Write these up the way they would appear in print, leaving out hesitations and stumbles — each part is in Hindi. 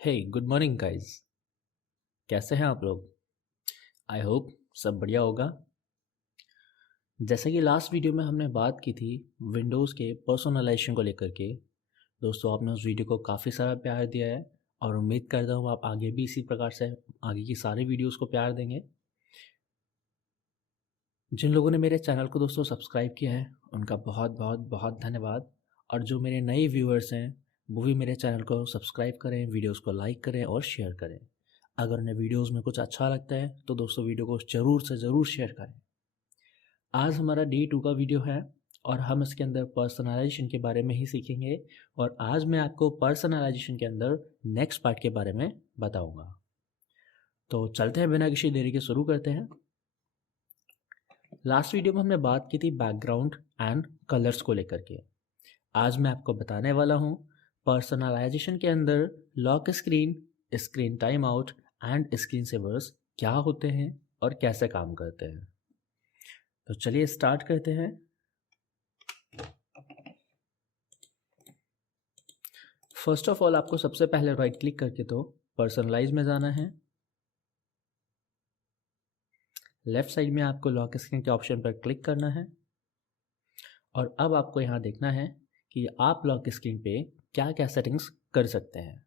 हे गुड मॉर्निंग गाइस। कैसे हैं आप लोग? आई होप सब बढ़िया होगा। जैसे कि लास्ट वीडियो में हमने बात की थी विंडोज़ के पर्सनलाइजेशन को लेकर के। दोस्तों आपने उस वीडियो को काफ़ी सारा प्यार दिया है और उम्मीद करता हूँ आप आगे भी इसी प्रकार से आगे की सारी वीडियोस को प्यार देंगे। जिन लोगों ने मेरे चैनल को दोस्तों सब्सक्राइब किया है उनका बहुत बहुत बहुत धन्यवाद। और जो मेरे नए व्यूअर्स हैं वो भी मेरे चैनल को सब्सक्राइब करें, वीडियोस को लाइक करें और शेयर करें। अगर उन्हें वीडियोस में कुछ अच्छा लगता है तो दोस्तों वीडियो को ज़रूर से ज़रूर शेयर करें। आज हमारा डे 2 का वीडियो है और हम इसके अंदर पर्सनलाइजेशन के बारे में ही सीखेंगे। और आज मैं आपको पर्सनलाइजेशन के अंदर नेक्स्ट पार्ट के बारे में बताऊंगा। तो चलते हैं, बिना किसी देरी के शुरू करते हैं। लास्ट वीडियो में हमने बात की थी बैकग्राउंड एंड कलर्स को लेकर के। आज मैं आपको बताने वाला हूँ पर्सनलाइजेशन के अंदर lock screen, screen time out and screen savers क्या होते हैं और कैसे काम करते हैं। तो चलिए स्टार्ट करते हैं। फर्स्ट ऑफ ऑल आपको सबसे पहले राइट क्लिक करके तो पर्सनलाइज में जाना है। लेफ्ट साइड में आपको लॉक स्क्रीन के ऑप्शन पर क्लिक करना है और अब आपको यहाँ देखना है कि आप लॉक स्क्रीन पे क्या क्या सेटिंग्स कर सकते हैं।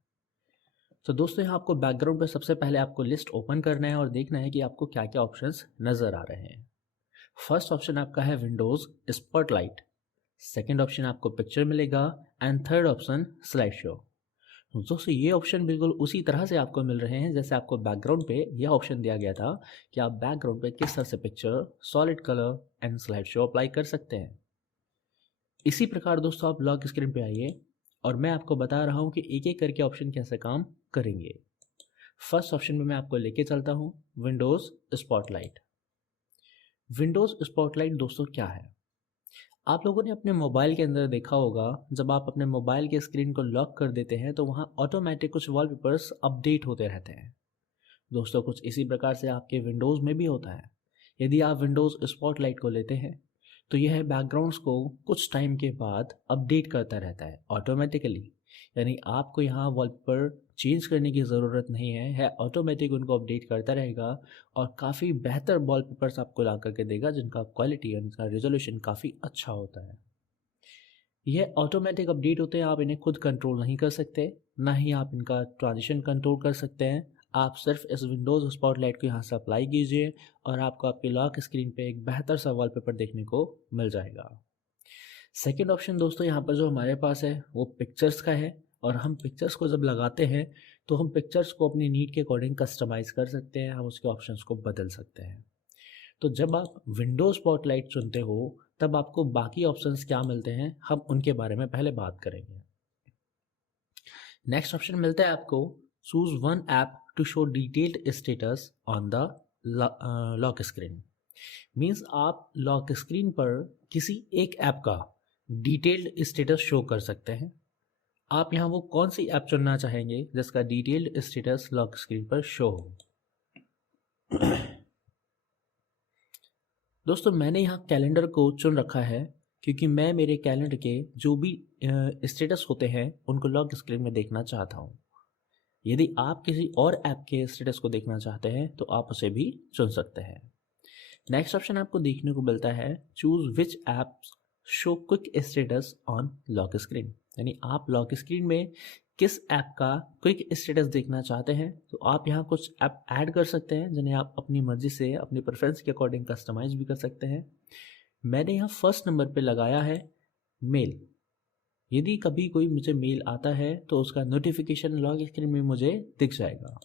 तो दोस्तों यहाँ आपको बैकग्राउंड पर सबसे पहले आपको लिस्ट ओपन करना है और देखना है कि आपको क्या क्या ऑप्शंस नज़र आ रहे हैं। फर्स्ट ऑप्शन आपका है विंडोज़ स्पॉटलाइट, सेकेंड ऑप्शन आपको पिक्चर मिलेगा and third option slide show. दोस्तों ये ऑप्शन बिल्कुल उसी तरह से आपको मिल रहे हैं जैसे आपको बैकग्राउंड पे यह ऑप्शन दिया गया था कि आप बैकग्राउंड पे किस तरह से picture, solid colour and slide show apply कर सकते हैं। इसी प्रकार दोस्तों आप लॉक स्क्रीन पे आइए और मैं आपको बता रहा हूँ कि एक एक करके ऑप्शन कैसे काम करेंगे। फर्स्ट ऑप्शन में मैं आपको लेके चलता हूँ विंडोज़ स्पॉटलाइट। विंडोज़ स्पॉटलाइट दोस्तों क्या है? आप लोगों ने अपने मोबाइल के अंदर देखा होगा, जब आप अपने मोबाइल के स्क्रीन को लॉक कर देते हैं तो वहाँ ऑटोमेटिक कुछ वॉलपेपर्स अपडेट होते रहते हैं। दोस्तों कुछ इसी प्रकार से आपके विंडोज़ में भी होता है। यदि आप विंडोज़ स्पॉटलाइट को लेते हैं तो यह बैकग्राउंड्स को कुछ टाइम के बाद अपडेट करता रहता है ऑटोमेटिकली। यानी आपको यहाँ वॉलपेपर चेंज करने की ज़रूरत नहीं है, ऑटोमेटिक उनको अपडेट करता रहेगा और काफ़ी बेहतर वॉलपेपर्स आपको ला करके देगा जिनका क्वालिटी और इनका रेजोल्यूशन काफ़ी अच्छा होता है। यह ऑटोमेटिक अपडेट होते हैं, आप इन्हें खुद कंट्रोल नहीं कर सकते, ना ही आप इनका ट्रांजिशन कंट्रोल कर सकते हैं। आप सिर्फ इस विंडोज़ स्पॉटलाइट को यहाँ से अप्लाई कीजिए और आपको आपके लॉक स्क्रीन पे एक बेहतर सा वॉलपेपर देखने को मिल जाएगा। सेकेंड ऑप्शन दोस्तों यहाँ पर जो हमारे पास है वो पिक्चर्स का है और हम पिक्चर्स को जब लगाते हैं तो हम पिक्चर्स को अपनी नीड के अकॉर्डिंग कस्टमाइज़ कर सकते हैं, हम उसके ऑप्शंस को बदल सकते हैं। तो जब आप विंडोज़ स्पॉटलाइट चुनते हो तब आपको बाकी ऑप्शंस क्या मिलते हैं, हम उनके बारे में पहले बात करेंगे। नेक्स्ट ऑप्शन मिलता है आपको choose one app to show detailed status on the lock screen. Means आप लॉक स्क्रीन पर किसी एक ऐप का डिटेल्ड स्टेटस शो कर सकते हैं। आप यहाँ वो कौन सी ऐप चुनना चाहेंगे जिसका डिटेल्ड स्टेटस लॉक स्क्रीन पर शो हो? दोस्तों मैंने यहाँ कैलेंडर को चुन रखा है क्योंकि मैं मेरे कैलेंडर के जो भी स्टेटस होते हैं उनको लॉक स्क्रीन में देखना चाहता हूँ। यदि आप किसी और ऐप के स्टेटस को देखना चाहते हैं तो आप उसे भी चुन सकते हैं। नेक्स्ट ऑप्शन आपको देखने को मिलता है choose which app show quick status on lock screen. यानी आप लॉक स्क्रीन में किस ऐप का क्विक स्टेटस देखना चाहते हैं तो आप यहाँ कुछ ऐप ऐड कर सकते हैं जिन्हें आप अपनी मर्जी से अपनी प्रेफरेंस के अकॉर्डिंग कस्टमाइज भी कर सकते हैं। मैंने यहाँ फर्स्ट नंबर पे लगाया है मेल। यदि कभी कोई मुझे मेल आता है तो उसका नोटिफिकेशन लॉक स्क्रीन में मुझे दिख जाएगा।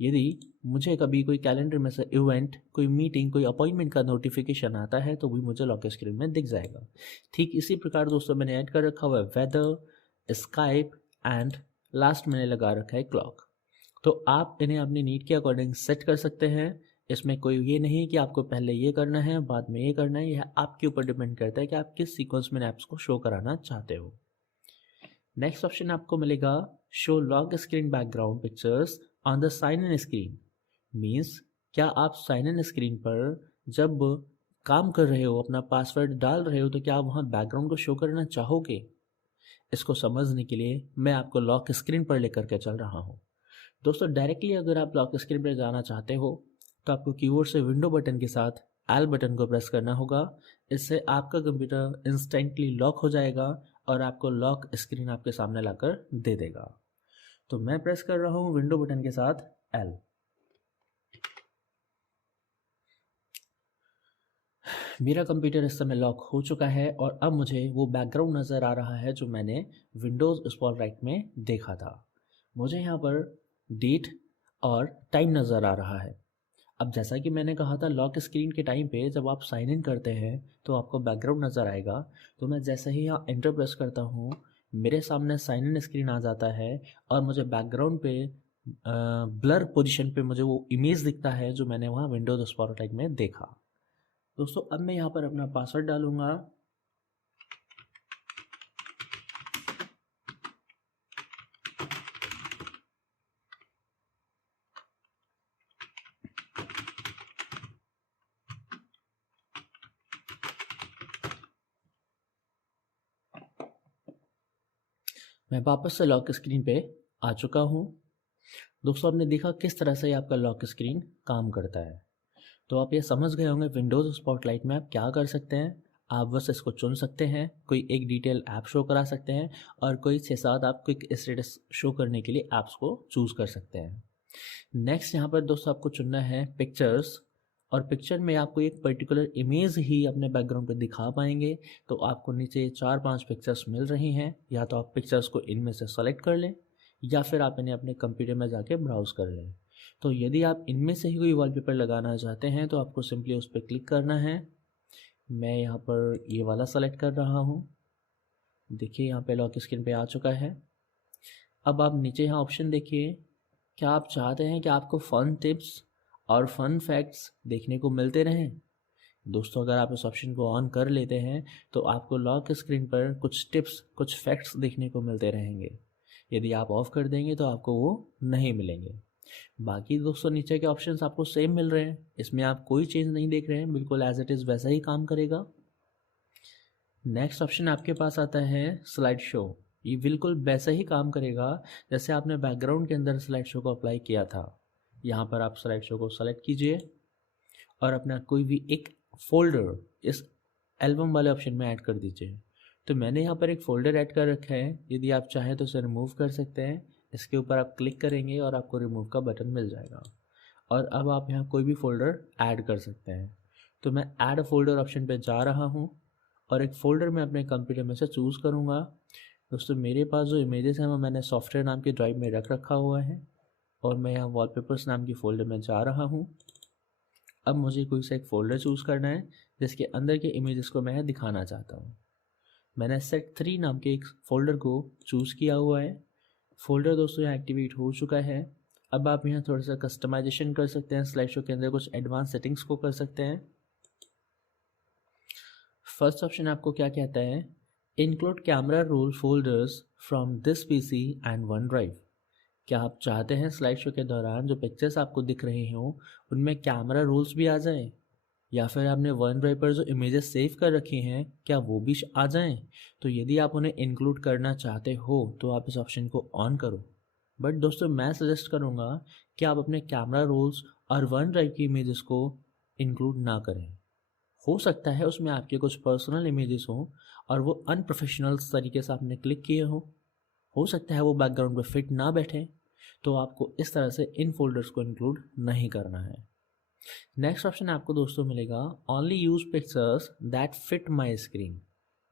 यदि मुझे कभी कोई कैलेंडर में से इवेंट, कोई मीटिंग, कोई अपॉइंटमेंट का नोटिफिकेशन आता है तो भी मुझे लॉक स्क्रीन में दिख जाएगा। ठीक इसी प्रकार दोस्तों मैंने ऐड कर रखा हुआ है वेदर, स्काइप एंड लास्ट मैंने लगा रखा है क्लॉक। तो आप इन्हें अपनी नीड के अकॉर्डिंग सेट कर सकते हैं। इसमें कोई ये नहीं कि आपको पहले ये करना है बाद में ये करना है, यह आपके ऊपर डिपेंड करता है कि आप किस सीक्वेंस में ऐप्स को शो कराना चाहते हो। नेक्स्ट ऑप्शन आपको मिलेगा show lock screen background pictures on the sign in screen. Means क्या आप साइन इन स्क्रीन पर जब काम कर रहे हो, अपना पासवर्ड डाल रहे हो, तो क्या आप वहाँ बैकग्राउंड को शो करना चाहोगे? इसको समझने के लिए मैं आपको लॉक स्क्रीन पर लेकर के चल रहा हूँ। दोस्तों डायरेक्टली अगर आप लॉक स्क्रीन पर जाना चाहते हो तो आपको कीबोर्ड से विंडो बटन के साथ एल बटन को प्रेस करना होगा। इससे आपका कंप्यूटर इंस्टेंटली लॉक हो जाएगा और आपको लॉक स्क्रीन आपके सामने लाकर दे देगा। तो मैं प्रेस कर रहा हूँ विंडो बटन के साथ एल। मेरा कंप्यूटर इस समय लॉक हो चुका है और अब मुझे वो बैकग्राउंड नज़र आ रहा है जो मैंने विंडोज़ स्पॉटलाइट में देखा था। मुझे यहाँ पर डेट और टाइम नज़र आ रहा है। अब जैसा कि मैंने कहा था लॉक स्क्रीन के टाइम पे जब आप साइन इन करते हैं तो आपको बैकग्राउंड नज़र आएगा। तो मैं जैसे ही यहाँ एंटर प्रेस करता हूँ मेरे सामने साइन इन स्क्रीन आ जाता है और मुझे बैकग्राउंड पे ब्लर पोजीशन पे मुझे वो इमेज दिखता है जो मैंने वहाँ विंडोज़ स्पॉटलाइट में देखा। दोस्तों अब मैं यहाँ पर अपना पासवर्ड डालूँगा। मैं वापस से लॉक स्क्रीन पे आ चुका हूँ। दोस्तों आपने देखा किस तरह से आपका लॉक स्क्रीन काम करता है। तो आप ये समझ गए होंगे विंडोज़ स्पॉटलाइट में आप क्या कर सकते हैं। आप बस इसको चुन सकते हैं, कोई एक डिटेल ऐप शो करा सकते हैं और कोई 6-7 आप क्विक स्टेटस शो करने के लिए ऐप्स को चूज़ कर सकते हैं। नेक्स्ट यहाँ पर दोस्तों आपको चुनना है पिक्चर्स और पिक्चर में आपको एक पर्टिकुलर इमेज ही अपने बैकग्राउंड पे दिखा पाएंगे। तो आपको नीचे 4-5 पिक्चर्स मिल रही हैं, या तो आप पिक्चर्स को इनमें से सेलेक्ट कर लें या फिर आप इन्हें अपने कंप्यूटर में जाके ब्राउज़ कर लें। तो यदि आप इनमें से ही कोई वॉलपेपर लगाना चाहते हैं तो आपको सिंपली उस पर क्लिक करना है। मैं यहाँ पर ये वाला सेलेक्ट कर रहा हूँ। देखिए यहाँ पे लॉक स्क्रीन पे आ चुका है। अब आप नीचे यहाँ ऑप्शन देखिए, क्या आप चाहते हैं कि आपको फ़न टिप्स और फन फैक्ट्स देखने को मिलते रहें। दोस्तों अगर आप इस ऑप्शन को ऑन कर लेते हैं तो आपको लॉक स्क्रीन पर कुछ टिप्स कुछ फैक्ट्स देखने को मिलते रहेंगे। यदि आप ऑफ़ कर देंगे तो आपको वो नहीं मिलेंगे। बाकी दोस्तों नीचे के ऑप्शंस आपको सेम मिल रहे हैं, इसमें आप कोई चेंज नहीं देख रहे हैं, बिल्कुल एज इट इज़ वैसा ही काम करेगा। नेक्स्ट ऑप्शन आपके पास आता है स्लाइड शो। ये बिल्कुल वैसा ही काम करेगा जैसे आपने बैकग्राउंड के अंदर स्लाइड शो को अप्लाई किया था। यहाँ पर आप स्लाइड शो को सेलेक्ट कीजिए और अपना कोई भी एक फ़ोल्डर इस एल्बम वाले ऑप्शन में ऐड कर दीजिए। तो मैंने यहाँ पर एक फ़ोल्डर ऐड कर रखा है, यदि आप चाहें तो इसे रिमूव कर सकते हैं। इसके ऊपर आप क्लिक करेंगे और आपको रिमूव का बटन मिल जाएगा और अब आप यहाँ कोई भी फ़ोल्डर ऐड कर सकते हैं। तो मैं ऐड फ़ोल्डर ऑप्शन पे जा रहा हूँ और एक फ़ोल्डर मैं अपने कंप्यूटर में से चूज़ करूँगा। दोस्तों मेरे पास जो इमेजेस हैं वो मैंने सॉफ्टवेयर नाम की ड्राइव में रख रखा हुआ है और मैं यहाँ वॉलपेपर्स नाम की फ़ोल्डर में जा रहा हूँ। अब मुझे कोई सा एक फ़ोल्डर चूज़ करना है जिसके अंदर के इमेजेस को मैं दिखाना चाहता हूँ। मैंने सेट 3 नाम के एक फ़ोल्डर को चूज़ किया हुआ है। फ़ोल्डर दोस्तों यहाँ एक्टिवेट हो चुका है। अब आप यहाँ थोड़ा सा कस्टमाइजेशन कर सकते हैं, स्लाइड शो के अंदर कुछ एडवांस सेटिंग्स को कर सकते हैं। फर्स्ट ऑप्शन आपको क्या कहता है, include camera roll folders from this PC and one drive. क्या आप चाहते हैं स्लाइड शो के दौरान जो पिक्चर्स आपको दिख रही हों उनमें कैमरा रोल्स भी आ जाएं, या फिर आपने वन ड्राइव पर जो इमेजेस सेव कर रखी हैं क्या वो भी आ जाएं। तो यदि आप उन्हें इंक्लूड करना चाहते हो तो आप इस ऑप्शन को ऑन करो। बट दोस्तों मैं सजेस्ट करूँगा कि आप अपने कैमरा रोल्स और वन ड्राइव की इमेजेस को इंक्लूड ना करें। हो सकता है उसमें आपके कुछ पर्सनल इमेजेस हों और वो अनप्रोफेशनल तरीके से आपने क्लिक किए हो सकता है वो बैकग्राउंड पे फिट ना बैठे, तो आपको इस तरह से इन फोल्डर्स को इंक्लूड नहीं करना है। नेक्स्ट ऑप्शन आपको दोस्तों मिलेगा only use pictures that fit my screen.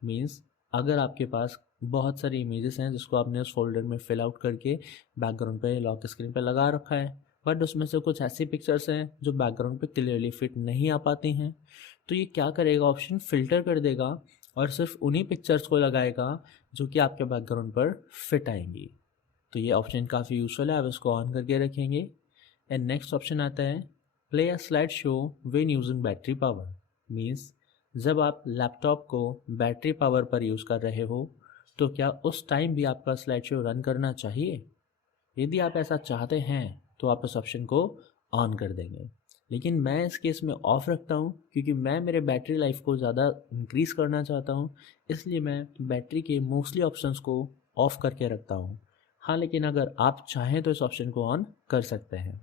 Means अगर आपके पास बहुत सारी इमेजेस हैं जिसको आपने उस फोल्डर में फिल आउट करके बैकग्राउंड पे लॉक स्क्रीन पे लगा रखा है, बट उसमें से कुछ ऐसी पिक्चर्स हैं जो बैकग्राउंड पे क्लियरली फिट नहीं आ पाती हैं, तो ये क्या करेगा ऑप्शन फ़िल्टर कर देगा और सिर्फ उन्हीं पिक्चर्स को लगाएगा जो कि आपके बैकग्राउंड पर फिट आएंगी। तो ये ऑप्शन काफ़ी यूज़फुल है, आप इसको ऑन करके रखेंगे। एंड नेक्स्ट ऑप्शन आता है play a slide show when using battery power. Means जब आप लैपटॉप को बैटरी पावर पर यूज़ कर रहे हो तो क्या उस टाइम भी आपका स्लाइड शो रन करना चाहिए। यदि आप ऐसा चाहते हैं तो आप इस ऑप्शन को ऑन कर देंगे, लेकिन मैं इस केस में ऑफ़ रखता हूँ क्योंकि मैं मेरे बैटरी लाइफ को ज़्यादा इंक्रीज़ करना चाहता हूँ, इसलिए मैं बैटरी के मोस्टली ऑप्शंस को ऑफ़ करके रखता हूँ। हाँ, लेकिन अगर आप चाहें तो इस ऑप्शन को ऑन कर सकते हैं।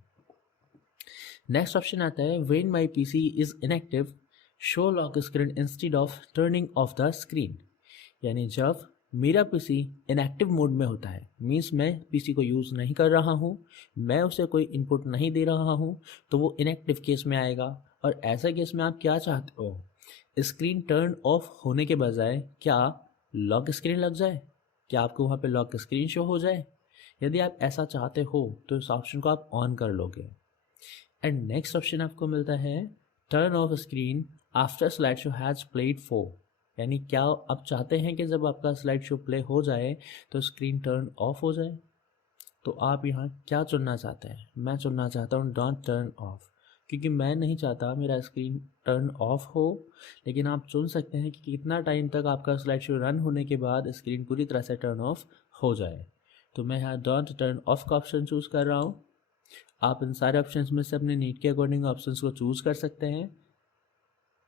नेक्स्ट ऑप्शन आता है when my PC is inactive show lock screen instead of turning of the screen. यानी जब मेरा पीसी इनएक्टिव मोड में होता है, मीन्स मैं पीसी को यूज़ नहीं कर रहा हूँ, मैं उसे कोई इनपुट नहीं दे रहा हूँ, तो वो इनएक्टिव केस में आएगा। और ऐसे केस में आप क्या चाहते हो, स्क्रीन टर्न ऑफ होने के बजाय क्या लॉक स्क्रीन लग जाए, क्या आपको वहाँ पे लॉक स्क्रीन शो हो जाए। यदि आप ऐसा चाहते हो तो इस ऑप्शन को आप ऑन कर लोगे। एंड नेक्स्ट ऑप्शन आपको मिलता है turn off screen after slide show has played for. यानी क्या आप चाहते हैं कि जब आपका स्लाइड शो प्ले हो जाए तो स्क्रीन टर्न ऑफ हो जाए। तो आप यहाँ क्या चुनना चाहते हैं? मैं चुनना चाहता हूँ डोंट टर्न ऑफ, क्योंकि मैं नहीं चाहता मेरा स्क्रीन टर्न ऑफ हो। लेकिन आप चुन सकते हैं कि कितना टाइम तक आपका स्लाइड शो रन होने के बाद स्क्रीन पूरी तरह से टर्न ऑफ हो जाए। तो मैं यहाँ डोंट टर्न ऑफ का ऑप्शन चूज़ कर रहा हूँ। आप इन सारे ऑप्शंस में से अपने नीड के अकॉर्डिंग ऑप्शंस को चूज़ कर सकते हैं।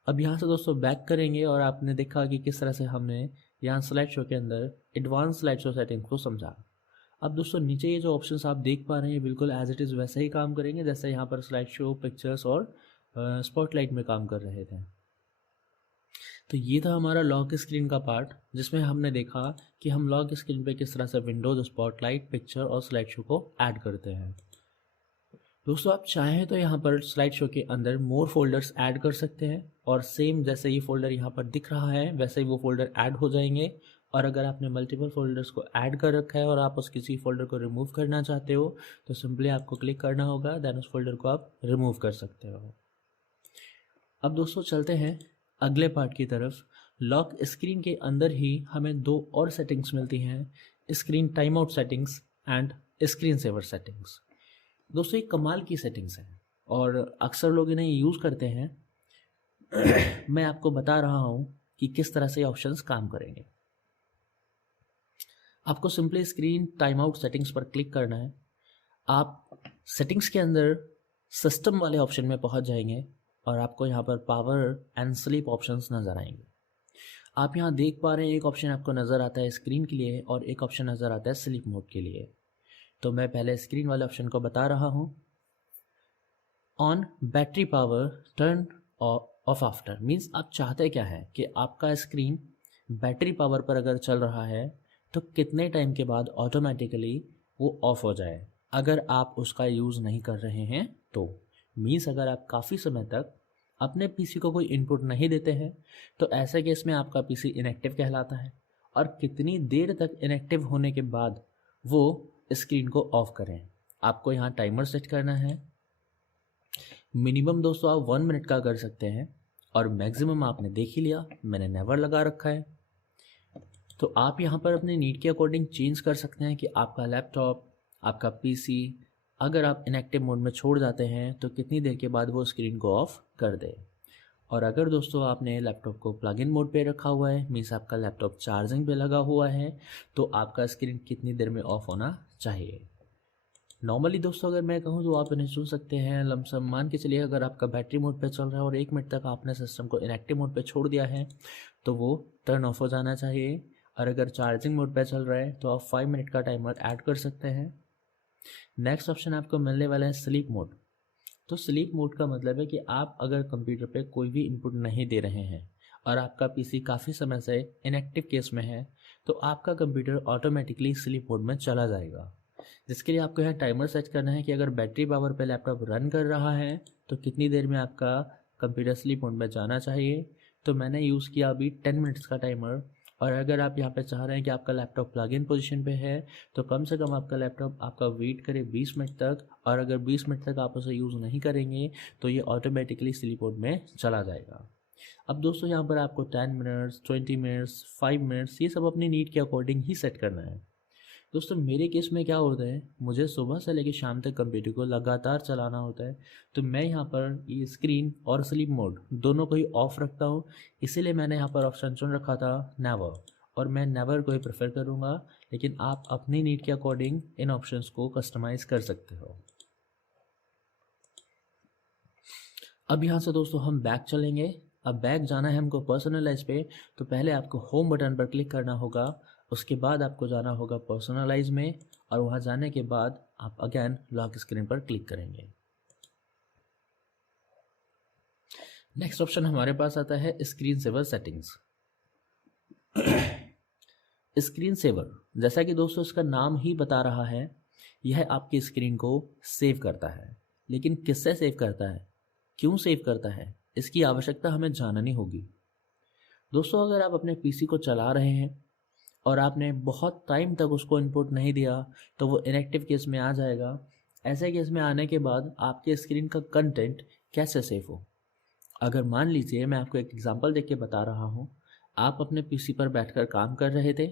अब यहाँ से दोस्तों बैक करेंगे और आपने देखा कि किस तरह से हमने यहाँ स्लाइड शो के अंदर एडवांस स्लाइड शो सेटिंग्स को समझा। अब दोस्तों नीचे ये जो ऑप्शंस आप देख पा रहे हैं बिल्कुल एज इट इज़ वैसे ही काम करेंगे जैसे यहाँ पर स्लाइड शो, पिक्चर्स और स्पॉटलाइट में काम कर रहे थे। तो ये था हमारा लॉक स्क्रीन का पार्ट, जिसमें हमने देखा कि हम लॉक स्क्रीन पे किस तरह से विंडोज, स्पॉटलाइट, पिक्चर और स्लाइड शो को ऐड करते हैं। दोस्तों आप चाहें तो यहाँ पर स्लाइड शो के अंदर मोर फोल्डर्स ऐड कर सकते हैं और सेम जैसे ये फोल्डर यहाँ पर दिख रहा है वैसे ही वो फोल्डर ऐड हो जाएंगे। और अगर आपने मल्टीपल फोल्डर्स को ऐड कर रखा है और आप उस किसी फोल्डर को रिमूव करना चाहते हो तो सिंपली आपको क्लिक करना होगा, देन उस फोल्डर को आप रिमूव कर सकते हो। अब दोस्तों चलते हैं अगले पार्ट की तरफ। लॉक स्क्रीन के अंदर ही हमें दो और सेटिंग्स मिलती हैं, screen time out settings and screen saver settings. दोस्तों ये कमाल की सेटिंग्स हैं और अक्सर लोग इन्हें यूज़ करते हैं। मैं आपको बता रहा हूँ कि किस तरह से ऑप्शंस काम करेंगे। आपको simply screen time out settings पर क्लिक करना है। आप सेटिंग्स के अंदर सिस्टम वाले ऑप्शन में पहुँच जाएंगे और आपको यहाँ पर पावर एंड स्लीप ऑप्शंस नज़र आएंगे। आप यहाँ देख पा रहे हैं एक ऑप्शन आपको नज़र आता है स्क्रीन के लिए और एक ऑप्शन नज़र आता है स्लीप मोड के लिए। तो मैं पहले स्क्रीन वाले ऑप्शन को बता रहा हूँ। On battery power turn off after, means आप चाहते क्या है कि आपका स्क्रीन बैटरी पावर पर अगर चल रहा है तो कितने टाइम के बाद ऑटोमेटिकली वो ऑफ हो जाए अगर आप उसका यूज़ नहीं कर रहे हैं तो। मीन्स अगर आप काफ़ी समय तक अपने पीसी को कोई इनपुट नहीं देते हैं तो ऐसे केस में आपका पीसी इनएक्टिव कहलाता है। और कितनी देर तक इनएक्टिव होने के बाद वो स्क्रीन को ऑफ करें, आपको यहाँ टाइमर सेट करना है। मिनिमम दोस्तों आप 1 मिनट का कर सकते हैं और मैक्सिमम आपने देख ही लिया, मैंने नेवर लगा रखा है। तो आप यहाँ पर अपने नीड के अकॉर्डिंग चेंज कर सकते हैं कि आपका लैपटॉप, आपका पीसी अगर आप इनएक्टिव मोड में छोड़ जाते हैं तो कितनी देर के बाद वो स्क्रीन को ऑफ कर दे। और अगर दोस्तों आपने लैपटॉप को प्लग इन मोड पे रखा हुआ है, मीन्स आपका लैपटॉप चार्जिंग पे लगा हुआ है, तो आपका स्क्रीन कितनी देर में ऑफ होना चाहिए। नॉर्मली दोस्तों अगर मैं कहूँ तो आप इन्हें चुन सकते हैं लमसम। मान के चलिए अगर आपका बैटरी मोड पे चल रहा है और 1 मिनट तक आपने सिस्टम को इनएक्टिव मोड पे छोड़ दिया है तो वो टर्न ऑफ हो जाना चाहिए। और अगर चार्जिंग मोड पे चल रहा है तो आप 5 मिनट का टाइमर ऐड कर सकते हैं। नेक्स्ट ऑप्शन आपको मिलने वाला है स्लीप मोड। तो स्लीप मोड का मतलब है कि आप अगर कंप्यूटर पे कोई भी इनपुट नहीं दे रहे हैं और आपका पीसी काफ़ी समय से इनएक्टिव केस में है तो आपका कंप्यूटर ऑटोमेटिकली स्लीप मोड में चला जाएगा। जिसके लिए आपको यहाँ टाइमर सेट करना है कि अगर बैटरी पावर पे लैपटॉप रन कर रहा है तो कितनी देर में आपका कंप्यूटर स्लीप मोड में जाना चाहिए। तो मैंने यूज़ किया अभी 10 मिनट्स का टाइमर। और अगर आप यहाँ पे चाह रहे हैं कि आपका लैपटॉप प्लग इन पोजीशन पे है तो कम से कम आपका लैपटॉप आपका वेट करे 20 मिनट तक। और अगर 20 मिनट तक आप उसे यूज़ नहीं करेंगे तो ये ऑटोमेटिकली स्लीप मोड में चला जाएगा। अब दोस्तों यहाँ पर आपको 10 मिनट्स, 20 मिनट्स, 5 मिनट्स ये सब अपनी नीड के अकॉर्डिंग ही सेट करना है। दोस्तों मेरे केस में क्या होता है, मुझे सुबह से लेकर शाम तक कंप्यूटर को लगातार चलाना होता है तो मैं यहाँ पर ये स्क्रीन और स्लीप मोड दोनों को ही ऑफ रखता हूँ। इसीलिए मैंने यहाँ पर ऑप्शन चुन रखा था नेवर, और मैं नेवर को ही प्रेफर करूँगा। लेकिन आप अपनी नीड के अकॉर्डिंग इन ऑप्शंस को कस्टमाइज कर सकते हो। अब यहाँ से दोस्तों हम बैक चलेंगे। अब बैक जाना है हमको पर्सनलाइज पे, तो पहले आपको होम बटन पर क्लिक करना होगा। उसके बाद आपको जाना होगा पर्सनलाइज में और वहाँ जाने के बाद आप अगेन लॉक स्क्रीन पर क्लिक करेंगे। नेक्स्ट ऑप्शन हमारे पास आता है screen saver settings. Screen saver, जैसा कि दोस्तों इसका नाम ही बता रहा है, यह आपकी स्क्रीन को सेव करता है। लेकिन किससे सेव करता है, क्यों सेव करता है, इसकी आवश्यकता हमें जाननी होगी। दोस्तों अगर आप अपने पीसी को चला रहे हैं और आपने बहुत टाइम तक उसको इनपुट नहीं दिया तो वो इनएक्टिव केस में आ जाएगा। ऐसे केस में आने के बाद आपके स्क्रीन का कंटेंट कैसे सेव हो। अगर मान लीजिए, मैं आपको एक एग्जांपल देख के बता रहा हूँ, आप अपने पीसी पर बैठकर काम कर रहे थे,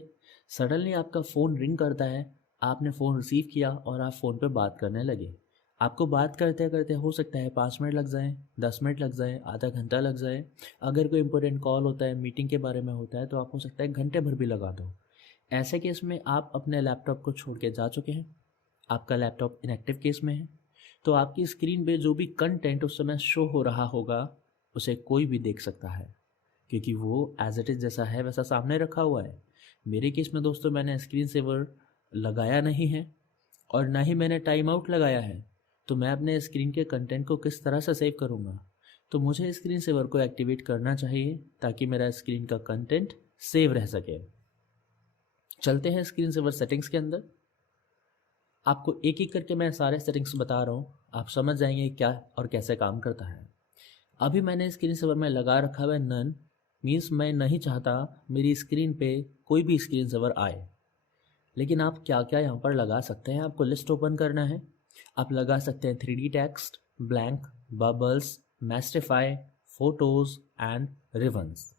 सडनली आपका फ़ोन रिंग करता है, आपने फ़ोन रिसीव किया और आप फ़ोन पे बात करने लगे। आपको बात करते करते हो सकता है 5 मिनट लग जाए, 10 मिनट लग जाए, आधा घंटा लग जाए। अगर कोई इंपॉर्टेंट कॉल होता है, मीटिंग के बारे में होता है, तो आप हो सकता है घंटे भर भी लगा दो। ऐसे केस में आप अपने लैपटॉप को छोड़ के जा चुके हैं, आपका लैपटॉप इनएक्टिव केस में है, तो आपकी स्क्रीन पे जो भी कंटेंट उस समय शो हो रहा होगा उसे कोई भी देख सकता है, क्योंकि वो एज इट इज़ जैसा है वैसा सामने रखा हुआ है। मेरे केस में दोस्तों मैंने स्क्रीन सेवर लगाया नहीं है और ना ही मैंने टाइम आउट लगाया है, तो मैं अपने स्क्रीन के कंटेंट को किस तरह से सेव करूँगा। तो मुझे स्क्रीन सेवर को एक्टिवेट करना चाहिए ताकि मेरा स्क्रीन का कंटेंट सेव रह सके। चलते हैं स्क्रीन सेवर सेटिंग्स के अंदर। आपको एक एक करके मैं सारे सेटिंग्स बता रहा हूँ, आप समझ जाएंगे क्या और कैसे काम करता है। अभी मैंने स्क्रीन सेवर में लगा रखा है नन, मीन्स मैं नहीं चाहता मेरी स्क्रीन पे कोई भी स्क्रीन सेवर आए। लेकिन आप क्या क्या यहाँ पर लगा सकते हैं, आपको लिस्ट ओपन करना है। आप लगा सकते हैं 3D text, blank, bubbles, mystify, photos and ribbons.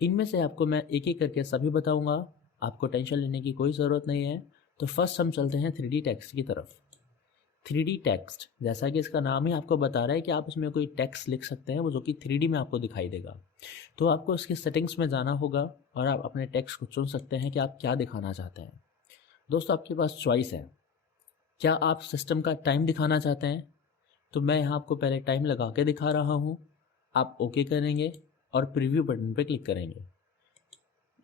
इनमें से आपको मैं एक एक करके सभी बताऊंगा, आपको टेंशन लेने की कोई ज़रूरत नहीं है। तो फर्स्ट हम चलते हैं 3D टेक्स्ट की तरफ। 3D टेक्स्ट, जैसा कि इसका नाम ही आपको बता रहा है कि आप इसमें कोई टेक्स्ट लिख सकते हैं, वो जो कि 3D में आपको दिखाई देगा। तो आपको इसकी सेटिंग्स में जाना होगा और आप अपने टेक्स्ट को चुन सकते हैं कि आप क्या दिखाना चाहते हैं। दोस्तों आपके पास चॉइस है, क्या आप सिस्टम का टाइम दिखाना चाहते हैं, तो मैं यहाँ आपको पहले टाइम लगा के दिखा रहा हूँ। आप ओके करेंगे और प्रीव्यू बटन पर क्लिक करेंगे,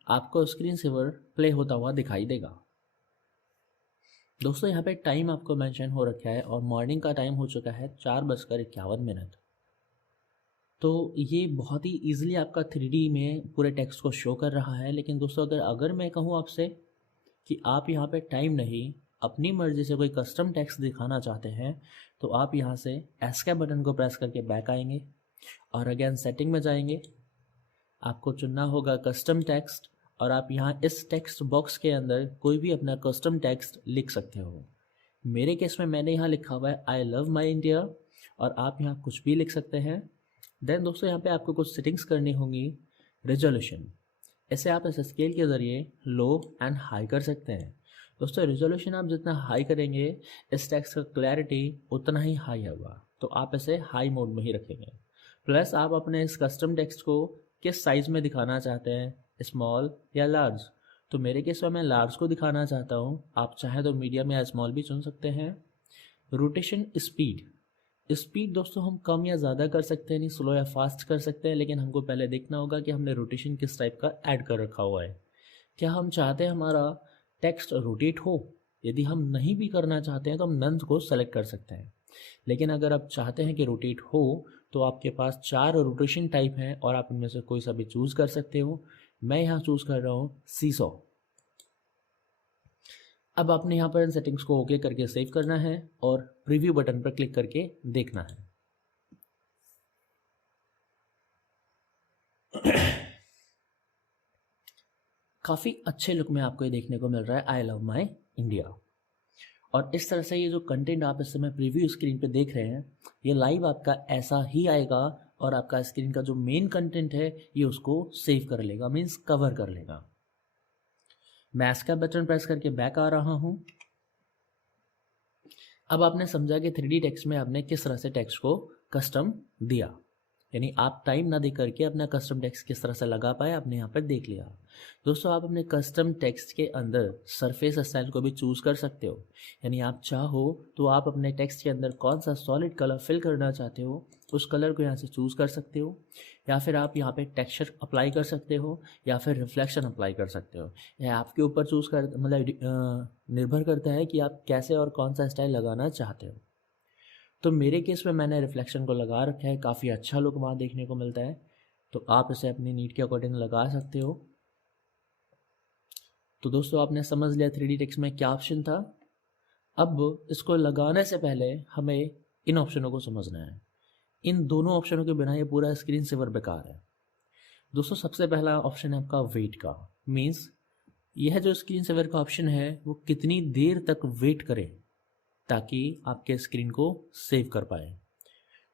आपको स्क्रीन सेवर प्ले होता हुआ दिखाई देगा। दोस्तों यहाँ पे टाइम आपको मेंशन हो रखा है और मॉर्निंग का टाइम हो चुका है 4:51। तो ये बहुत ही ईजिली आपका 3D में पूरे टेक्स्ट को शो कर रहा है। लेकिन दोस्तों अगर मैं कहूँ आपसे कि आप यहाँ पे टाइम नहीं, अपनी मर्ज़ी से कोई कस्टम टेक्स्ट दिखाना चाहते हैं, तो आप यहाँ से एस्केप बटन को प्रेस करके बैक आएंगे और अगेन सेटिंग में जाएंगे। आपको चुनना होगा कस्टम टेक्स्ट और आप यहाँ इस टेक्स्ट बॉक्स के अंदर कोई भी अपना कस्टम टेक्स्ट लिख सकते हो। मेरे केस में मैंने यहाँ लिखा हुआ है आई लव माई इंडिया, और आप यहाँ कुछ भी लिख सकते हैं। देन दोस्तों यहाँ पे आपको कुछ सेटिंग्स करनी होंगी। रेजोल्यूशन, ऐसे आप इस स्केल के ज़रिए लो एंड हाई कर सकते हैं। दोस्तों रेजोल्यूशन आप जितना हाई करेंगे इस टेक्स्ट का क्लैरिटी उतना ही हाई होगा, तो आप इसे हाई मोड में ही रखेंगे। प्लस आप अपने इस कस्टम टेक्स्ट को किस साइज़ में दिखाना चाहते हैं, स्मॉल या लार्ज। तो मेरे केस में मैं लार्ज को दिखाना चाहता हूँ, आप चाहें तो मीडियम या स्मॉल भी चुन सकते हैं। रोटेशन स्पीड दोस्तों हम कम या ज़्यादा कर सकते हैं, नहीं स्लो या फास्ट कर सकते हैं, लेकिन हमको पहले देखना होगा कि हमने रोटेशन किस टाइप का ऐड कर रखा हुआ है। क्या हम चाहते हैं हमारा टेक्स्ट रोटेट हो? यदि हम नहीं भी करना चाहते हैं तो हम नन को सेलेक्ट कर सकते हैं। लेकिन अगर आप चाहते हैं कि रोटेट हो तो आपके पास 4 रोटेशन टाइप हैं और आप इनमें से कोई सा भी चूज़ कर सकते हो। मैं यहाँ चूज़ कर रहा हूँ सीसॉ। अब आपने यहाँ पर इन सेटिंग्स को ओके करके सेव करना है और प्रीव्यू बटन पर क्लिक करके देखना है। काफ़ी अच्छे लुक में आपको ये देखने को मिल रहा है आई लव माई इंडिया। और इस तरह से ये जो कंटेंट आप इस समय प्रीव्यू स्क्रीन पे देख रहे हैं, ये लाइव आपका ऐसा ही आएगा और आपका स्क्रीन का जो मेन कंटेंट है ये उसको सेव कर लेगा, मीन्स कवर कर लेगा। मैं एस्केप बटन प्रेस करके बैक आ रहा हूँ। अब आपने समझा कि 3D टेक्स्ट में आपने किस तरह से टेक्स्ट को कस्टम दिया। यानी आप टाइम ना दे करके अपना कस्टम टेक्स्ट किस तरह से लगा पाए आपने यहाँ पर देख लिया। दोस्तों आप अपने कस्टम टेक्स्ट के अंदर सरफेस स्टाइल को भी चूज़ कर सकते हो। यानी आप चाहो तो आप अपने टेक्स्ट के अंदर कौन सा सॉलिड कलर फिल करना चाहते हो उस कलर को यहाँ से चूज़ कर सकते हो, या फिर आप यहाँ पे टेक्सचर अप्लाई कर सकते हो या फिर रिफ्लेक्शन अप्लाई कर सकते हो। यह आपके ऊपर चूज़ कर मतलब निर्भर करता है कि आप कैसे और कौन सा स्टाइल लगाना चाहते हो। तो मेरे केस में मैंने रिफ्लेक्शन को लगा रखा है, काफ़ी अच्छा लुक वहाँ देखने को मिलता है, तो आप इसे अपनी नीड के अकॉर्डिंग लगा सकते हो। तो दोस्तों आपने समझ लिया 3D टेक्स्ट में क्या ऑप्शन था। अब इसको लगाने से पहले हमें इन ऑप्शनों को समझना है। इन दोनों ऑप्शनों के बिना ये पूरा स्क्रीन सेवर बेकार है। दोस्तों सबसे पहला ऑप्शन है आपका वेट का, मीन्स यह जो स्क्रीन सेवर का ऑप्शन है वो कितनी देर तक वेट करे ताकि आपके स्क्रीन को सेव कर पाए।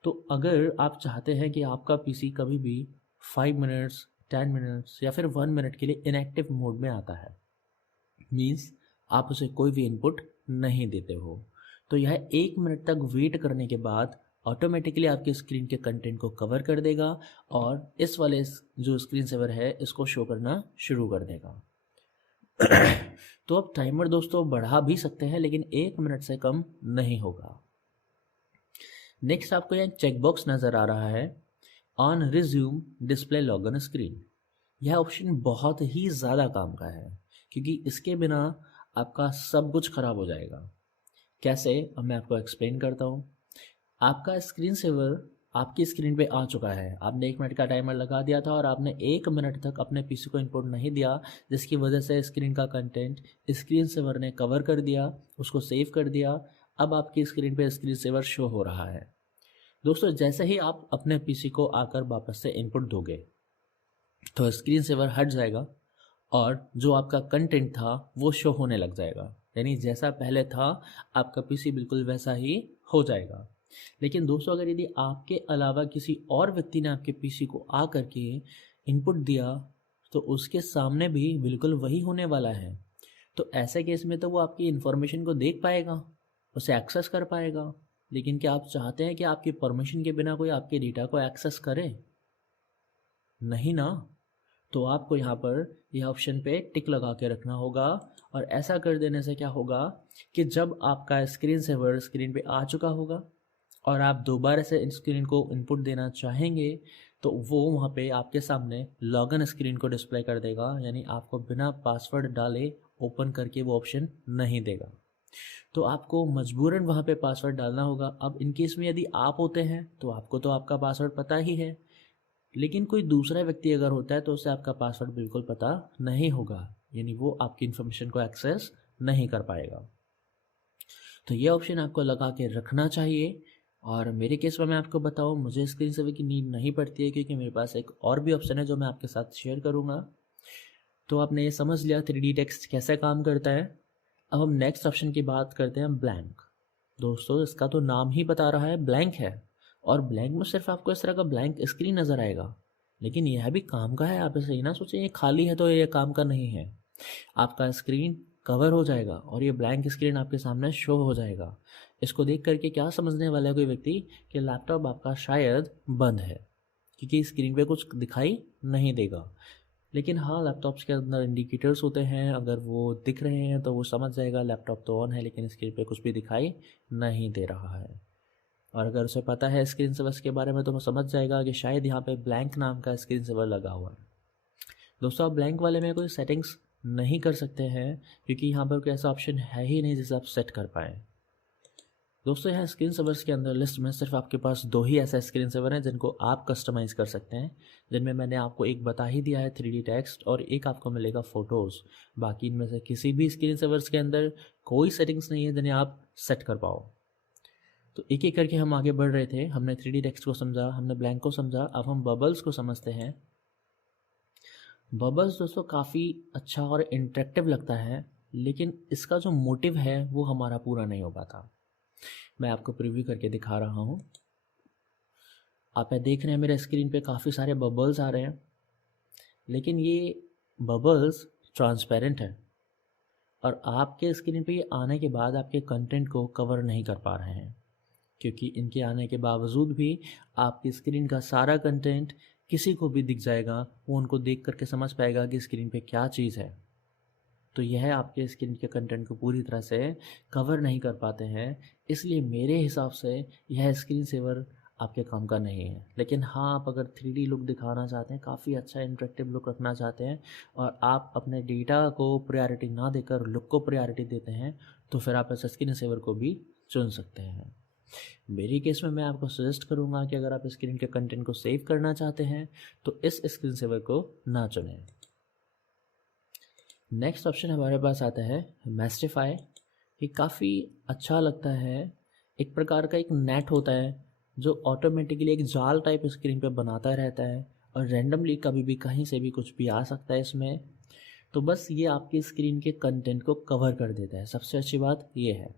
तो अगर आप चाहते हैं कि आपका पीसी कभी भी 5 मिनट्स 10 मिनट्स या फिर 1 मिनट के लिए इनएक्टिव मोड में आता है, मीन्स आप उसे कोई भी इनपुट नहीं देते हो, तो यह 1 मिनट तक वेट करने के बाद ऑटोमेटिकली आपकी स्क्रीन के कंटेंट को कवर कर देगा और इस वाले जो स्क्रीन सेवर है इसको शो करना शुरू कर देगा। तो अब टाइमर दोस्तों बढ़ा भी सकते हैं लेकिन 1 मिनट से कम नहीं होगा। नेक्स्ट आपको यहाँ चेकबॉक्स नज़र आ रहा है, on resume display login screen. यह ऑप्शन बहुत ही ज़्यादा काम का है क्योंकि इसके बिना आपका सब कुछ ख़राब हो जाएगा। कैसे, अब मैं आपको एक्सप्लेन करता हूँ। आपका स्क्रीन सेवर आपकी स्क्रीन पे आ चुका है, आपने 1 मिनट का टाइमर लगा दिया था और आपने 1 मिनट तक अपने पीसी को इनपुट नहीं दिया, जिसकी वजह से स्क्रीन का कंटेंट स्क्रीन सेवर ने कवर कर दिया, उसको सेव कर दिया। अब आपकी स्क्रीन पे स्क्रीन सेवर शो हो रहा है। दोस्तों जैसे ही आप अपने पीसी को आकर वापस से इनपुट दोगे तो स्क्रीन सेवर हट जाएगा और जो आपका कंटेंट था वो शो होने लग जाएगा, यानी जैसा पहले था आपका पीसी बिल्कुल वैसा ही हो जाएगा। लेकिन दोस्तों अगर यदि आपके अलावा किसी और व्यक्ति ने आपके पीसी को आ करके इनपुट दिया तो उसके सामने भी बिल्कुल वही होने वाला है। तो ऐसे केस में तो वो आपकी इन्फॉर्मेशन को देख पाएगा, उसे एक्सेस कर पाएगा, लेकिन क्या आप चाहते हैं कि आपकी परमिशन के बिना कोई आपके डेटा को एक्सेस करे? नहीं ना। तो आपको यहाँ पर यह ऑप्शन पे टिक लगा के रखना होगा और ऐसा कर देने से क्या होगा कि जब आपका स्क्रीन सेवर स्क्रीन पे आ चुका होगा और आप दोबारा से स्क्रीन को इनपुट देना चाहेंगे तो वो वहाँ पे आपके सामने लॉगिन स्क्रीन को डिस्प्ले कर देगा, यानी आपको बिना पासवर्ड डाले ओपन करके वो ऑप्शन नहीं देगा। तो आपको मजबूरन वहाँ पे पासवर्ड डालना होगा। अब इन केस में यदि आप होते हैं तो आपको तो आपका पासवर्ड पता ही है, लेकिन कोई दूसरा व्यक्ति अगर होता है तो उसे आपका पासवर्ड बिल्कुल पता नहीं होगा, यानी वो आपकी इन्फॉर्मेशन को एक्सेस नहीं कर पाएगा। तो ये ऑप्शन आपको लगा के रखना चाहिए। और मेरे केस में मैं आपको बताऊं, मुझे स्क्रीन सेवर की नीड नहीं पड़ती है क्योंकि मेरे पास एक और भी ऑप्शन है जो मैं आपके साथ शेयर करूंगा। तो आपने ये समझ लिया 3D टेक्स्ट कैसे काम करता है। अब हम नेक्स्ट ऑप्शन की बात करते हैं, ब्लैंक। दोस्तों इसका तो नाम ही बता रहा है ब्लैंक है, और ब्लैंक में सिर्फ आपको इस तरह का ब्लैंक स्क्रीन नज़र आएगा, लेकिन यह भी काम का है। आप ऐसे ही ना सोचें ये खाली है तो ये काम का नहीं है। आपका स्क्रीन कवर हो जाएगा और ये ब्लैंक स्क्रीन आपके सामने शो हो जाएगा। इसको देख करके क्या समझने वाला है कोई व्यक्ति कि लैपटॉप आपका शायद बंद है, क्योंकि स्क्रीन पे कुछ दिखाई नहीं देगा। लेकिन हाँ, लैपटॉप्स के अंदर इंडिकेटर्स होते हैं, अगर वो दिख रहे हैं तो वो समझ जाएगा लैपटॉप तो ऑन है, लेकिन स्क्रीन पे कुछ भी दिखाई नहीं दे रहा है। और अगर उसे पता है स्क्रीन सेवर्स के बारे में तो वो समझ जाएगा कि शायद यहाँ पे ब्लैंक नाम का स्क्रीन सेवर लगा हुआ है। दोस्तों आप ब्लैंक वाले में कोई सेटिंग्स नहीं कर सकते हैं क्योंकि यहाँ पर कोई ऐसा ऑप्शन है ही नहीं जिसे आप सेट कर पाएँ। दोस्तों यहाँ स्क्रीन सेवर्स के अंदर लिस्ट में सिर्फ आपके पास 2 ही ऐसे स्क्रीन सेवर हैं जिनको आप कस्टमाइज़ कर सकते हैं, जिनमें मैंने आपको एक बता ही दिया है 3D टेक्स्ट और एक आपको मिलेगा फ़ोटोज़। बाकी इनमें से किसी भी स्क्रीन सेवर्स के अंदर कोई सेटिंग्स नहीं है जिन्हें आप सेट कर पाओ। तो एक एक करके हम आगे बढ़ रहे थे। हमने 3D टेक्स्ट को समझा, हमने ब्लैंक को समझा, अब हम बबल्स को समझते हैं। बबल्स दोस्तों काफ़ी अच्छा और इंटरेक्टिव लगता है, लेकिन इसका जो मोटिव है वो हमारा पूरा नहीं हो पाता। मैं आपको प्रीव्यू करके दिखा रहा हूँ। आप देख रहे हैं मेरे स्क्रीन पे काफ़ी सारे बबल्स आ रहे हैं, लेकिन ये बबल्स ट्रांसपेरेंट है और आपके स्क्रीन पे ये आने के बाद आपके कंटेंट को कवर नहीं कर पा रहे हैं। क्योंकि इनके आने के बावजूद भी आपकी स्क्रीन का सारा कंटेंट किसी को भी दिख जाएगा, वो उनको देख करके समझ पाएगा कि स्क्रीन पे क्या चीज़ है। तो यह आपके स्क्रीन के कंटेंट को पूरी तरह से कवर नहीं कर पाते हैं, इसलिए मेरे हिसाब से यह स्क्रीन सेवर आपके काम का नहीं है। लेकिन हाँ, आप अगर 3D लुक दिखाना चाहते हैं, काफ़ी अच्छा इंटरेक्टिव लुक रखना चाहते हैं और आप अपने डेटा को प्रायोरिटी ना देकर लुक को प्रायोरिटी देते हैं, तो फिर आप इस स्क्रीन सेवर को भी चुन सकते हैं। मेरी केस में मैं आपको सजेस्ट करूँगा कि अगर आप स्क्रीन के कंटेंट को सेव करना चाहते हैं तो इस स्क्रीन सेवर को ना चुनें। नेक्स्ट ऑप्शन हमारे पास आता है मैस्टिफाई। ये काफ़ी अच्छा लगता है। एक प्रकार का एक नेट होता है जो ऑटोमेटिकली एक जाल टाइप स्क्रीन पे बनाता रहता है और रैंडमली कभी भी कहीं से भी कुछ भी आ सकता है इसमें। तो बस ये आपकी स्क्रीन के कंटेंट को कवर कर देता है। सबसे अच्छी बात ये है।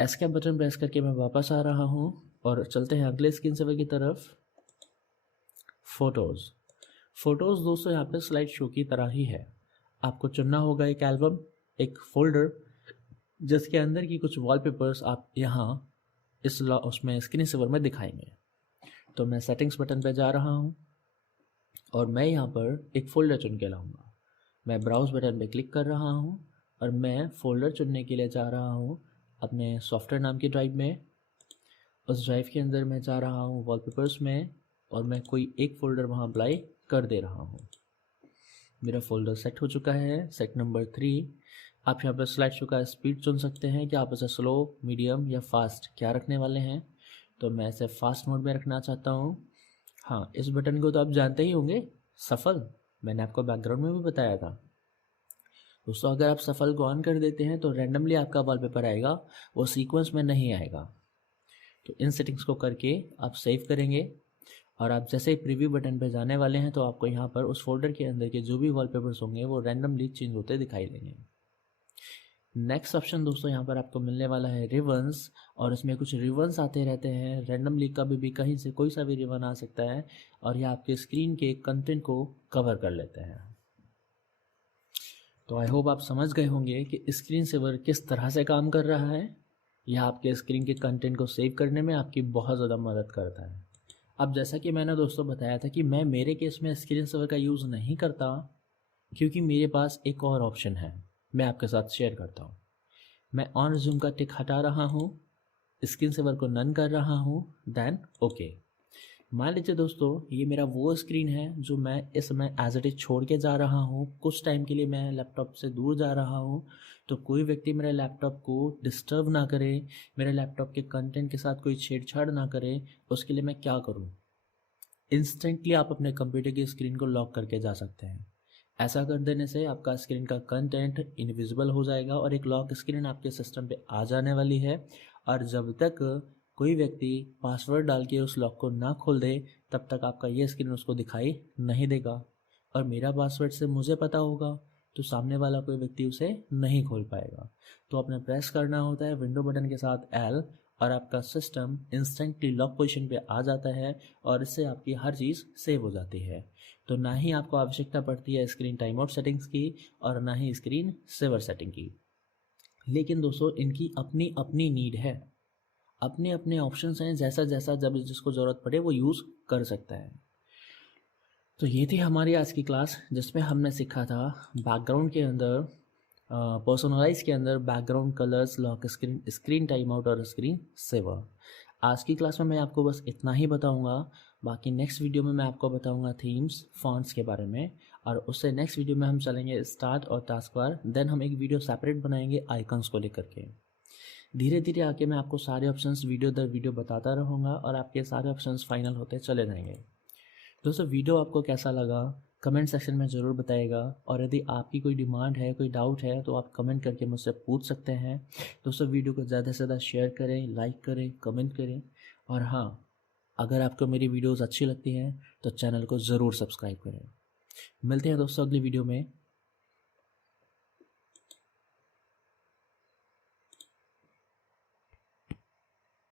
एस्केप बटन प्रेस करके मैं वापस आ रहा हूँ और चलते हैं अगले स्क्रीन सेवर की तरफ। फ़ोटोज़ दोस्तों यहाँ पे स्लाइड शो की तरह ही है। आपको चुनना होगा एक एल्बम, एक फोल्डर जिसके अंदर की कुछ वॉलपेपर्स आप यहाँ उसमें स्क्रीन सेवर में दिखाएंगे। तो मैं सेटिंग्स बटन पे जा रहा हूँ और मैं यहाँ पर एक फ़ोल्डर चुन के लाऊंगा। मैं ब्राउज़ बटन पे क्लिक कर रहा हूँ और मैं फ़ोल्डर चुनने के लिए जा रहा हूँ अपने सॉफ्टवेयर नाम की ड्राइव में। उस ड्राइव के अंदर मैं जा रहा हूँ वॉलपेपर्स में और मैं कोई एक फ़ोल्डर वहाँ अप्लाई कर दे रहा हूँ। मेरा फ़ोल्डर सेट हो चुका है, सेट नंबर 3। आप यहाँ पर स्लाइड शो का स्पीड चुन सकते हैं कि आप इसे स्लो, मीडियम या फास्ट क्या रखने वाले हैं। तो मैं इसे फास्ट मोड में रखना चाहता हूँ। हाँ, इस बटन को तो आप जानते ही होंगे, सफल। मैंने आपको बैकग्राउंड में भी बताया था दोस्तों। अगर आप सफल को ऑन कर देते हैं तो रैंडमली आपका वॉलपेपर आएगा, वो सीक्वेंस में नहीं आएगा। तो इन सेटिंग्स को करके आप सेव करेंगे और आप जैसे ही प्रीव्यू बटन पर जाने वाले हैं तो आपको यहाँ पर उस फोल्डर के अंदर के जो भी वॉलपेपर्स होंगे वो रैंडमली चेंज होते दिखाई देंगे। नेक्स्ट ऑप्शन दोस्तों यहाँ पर आपको मिलने वाला है रिबन्स। और इसमें कुछ रिबन्स आते रहते हैं रैंडमली, कभी भी कहीं से कोई सा भी रिबन आ सकता है और ये आपके स्क्रीन के कंटेंट को कवर कर लेते हैं। तो आई होप आप समझ गए होंगे कि स्क्रीन सेवर किस तरह से काम कर रहा है। यह आपके स्क्रीन के कंटेंट को सेव करने में आपकी बहुत ज़्यादा मदद करता है। अब जैसा कि मैंने दोस्तों बताया था कि मैं मेरे केस में स्क्रीन सेवर का यूज़ नहीं करता क्योंकि मेरे पास एक और ऑप्शन है, मैं आपके साथ शेयर करता हूँ। मैं ऑन रिज्यूम का टिक हटा रहा हूँ, स्क्रीन सेवर को नन कर रहा हूँ, देन ओके। मान लीजिए दोस्तों ये मेरा वो स्क्रीन है जो मैं इस समय एज इट इज छोड़ के जा रहा हूँ। कुछ टाइम के लिए मैं लैपटॉप से दूर जा रहा हूँ, तो कोई व्यक्ति मेरे लैपटॉप को डिस्टर्ब ना करे, मेरे लैपटॉप के कंटेंट के साथ कोई छेड़छाड़ ना करे। उसके लिए मैं क्या करूँ? इंस्टेंटली आप अपने कंप्यूटर की स्क्रीन को लॉक करके जा सकते हैं। ऐसा कर देने से आपका स्क्रीन का कंटेंट इनविजिबल हो जाएगा और एक लॉक स्क्रीन आपके सिस्टम पे आ जाने वाली है। और जब तक कोई व्यक्ति पासवर्ड डाल के उस लॉक को ना खोल दे तब तक आपका ये स्क्रीन उसको दिखाई नहीं देगा। और मेरा पासवर्ड से मुझे पता होगा तो सामने वाला कोई व्यक्ति उसे नहीं खोल पाएगा। तो आपने प्रेस करना होता है विंडो बटन के साथ L और आपका सिस्टम इंस्टेंटली लॉक पोजीशन पे आ जाता है और इससे आपकी हर चीज़ सेव हो जाती है। तो ना ही आपको आवश्यकता पड़ती है स्क्रीन टाइम आउट सेटिंग्स की और ना ही स्क्रीन सेवर सेटिंग की। लेकिन दोस्तों इनकी अपनी अपनी नीड है, अपने अपने ऑप्शंस हैं। जैसा जैसा जब जिसको ज़रूरत पड़े वो यूज़ कर सकता है। तो ये थी हमारी आज की क्लास जिसमें हमने सीखा था बैकग्राउंड के अंदर, पर्सनलाइज के अंदर background colours, lock screen, screen time out और स्क्रीन सेवर। आज की क्लास में मैं आपको बस इतना ही बताऊंगा। बाकी नेक्स्ट वीडियो में मैं आपको बताऊंगा थीम्स, फॉन्ट्स के बारे में। और उससे नेक्स्ट वीडियो में हम चलेंगे स्टार्ट और टास्क बार। देन हम एक वीडियो सेपरेट बनाएंगे आइकन्स को लेकर के। धीरे धीरे आके मैं आपको सारे ऑप्शंस वीडियो दर वीडियो बताता रहूँगा और आपके सारे ऑप्शंस फाइनल होते चले जाएंगे। दोस्तों वीडियो आपको कैसा लगा कमेंट सेक्शन में ज़रूर बताइएगा। और यदि आपकी कोई डिमांड है, कोई डाउट है तो आप कमेंट करके मुझसे पूछ सकते हैं। दोस्तों वीडियो को ज़्यादा से ज़्यादा शेयर करें, लाइक करें, कमेंट करें। और हाँ, अगर आपको मेरी वीडियोस अच्छी लगती हैं तो चैनल को ज़रूर सब्सक्राइब करें। मिलते हैं दोस्तों अगली वीडियो में।